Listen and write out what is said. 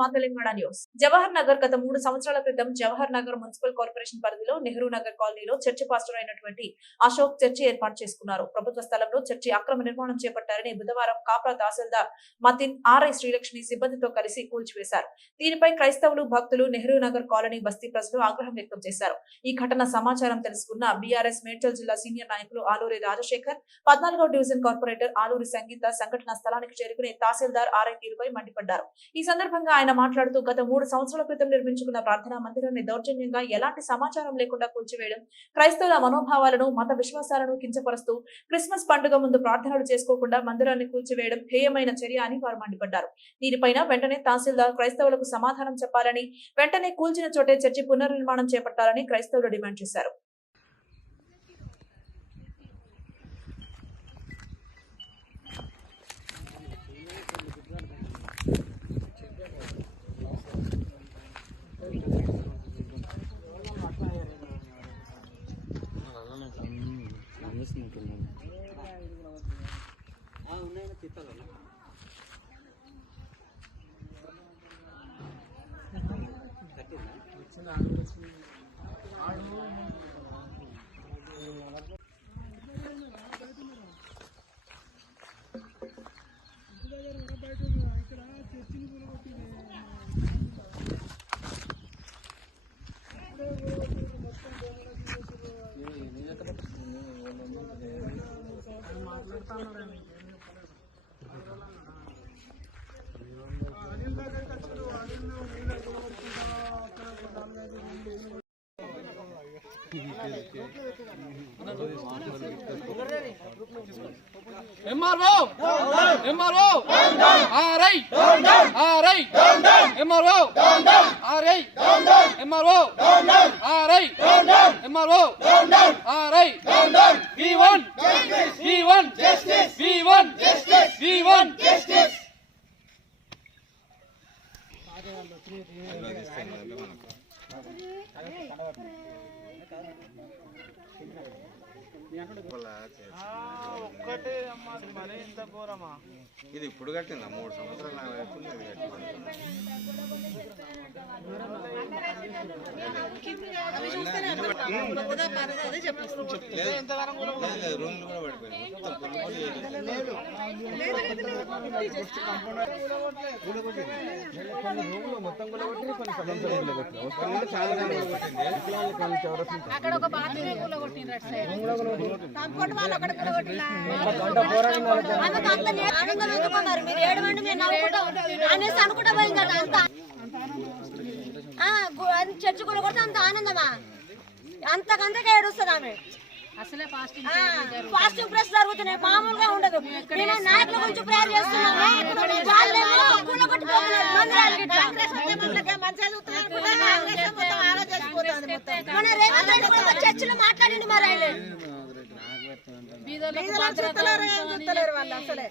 మా తెలంగాణ న్యూస్. జవహర్ నగర్ గత 3 సంవత్సరాల క్రితం జవహర్ నగర్ మున్సిపల్ కార్పొరేషన్ పరిధిలో నెహ్రూ నగర్ కాలనీలో చర్చి పాస్టర్ అయినటువంటి అశోక్ చర్చి ఏర్పాటు చేసుకున్నారు. ప్రభుత్వ స్థలంలో చర్చి అక్రమ నిర్మాణం చేపట్టారని బుధవారం కాప్రా తహసీల్దార్ మతిన్ ఆర్ఐ శ్రీలక్ష్మి సిబ్బందితో కలిసి కూల్చివేశారు. దీనిపై క్రైస్తవులు, భక్తులు, నెహ్రూ నగర్ కాలనీ బస్తీ ప్రజలు ఆగ్రహం వ్యక్తం చేశారు. ఈ ఘటన సమాచారం తెలుసుకున్న బీఆర్ఎస్ మేడ్చల్ జిల్లా సీనియర్ నాయకులు ఆలూరి రాజశేఖర్, 14వ డివిజన్ కార్పొరేటర్ ఆలూరి సంగీత సంఘటన స్థలానికి చేరుకుని తహసీల్దార్ ఆర్ఐ తీరుపై మండిపడ్డారు. ఈ సందర్భంగా ఆయన మాట్లాడుతూ గత 3 సంవత్సరాల క్రితం నిర్మించుకున్న ప్రార్థనా మందిరాన్ని దౌర్జన్యంగా ఎలాంటి సమాచారం లేకుండా కూల్చివేయడం, క్రైస్తవుల మనోభావాలను, మత విశ్వాసాలను కించపరుస్తూ క్రిస్మస్ పండుగ ముందు ప్రార్థనలు చేసుకోకుండా మందిరాన్ని కూల్చివేయడం హేయమైన చర్య అని వారు మండిపడ్డారు. దీనిపైన వెంటనే తహసీల్దార్ క్రైస్తవులకు సమాధానం చెప్పాలని, వెంటనే కూల్చిన చోటే చర్చి పునర్నిర్మాణం చేపట్టాలని క్రైస్తవులు డిమాండ్ చేశారు. MRO RI MRO RI MRO RI MRO RI we want justice, we want justice, we want justice. ఒక్కటే అమ్మా, మరి ఇంత ఘోరమా? ఇది ఇప్పుడు కట్టిందా? 3 సంవత్సరాలు రూమ్లు కూడా పడిపోయింది. అక్కడ ఒక బాత్రూమ్ కూలగొట్టిండ్రు అటు సైడ్. కాంపౌండ్ వాళ్ళు అక్కడ కూలగొట్టినా. ఆనందం ఎందుకున్నారు మీరు? ఏడవండి మేము నవ్వుకుంటాం అనేసి అనుకుంటా పోయింది కదా అంత. చర్చి కూలగొడితే అంత ఆనందమా? అంతకంతగా ఏడుస్తుంది ఆమె. ఫాస్టింగ్ ప్రెస్ జరుగుతున్నాయి, మామూలుగా ఉండదు. నేను నాయకుల గురించి ప్రేయర్ చేస్తున్నాను. మన రేవంత్ రెడ్డి కూడా చర్చిలో మాట్లాడింది మరి ఆయన. చూస్తలేరు వాళ్ళు అసలే.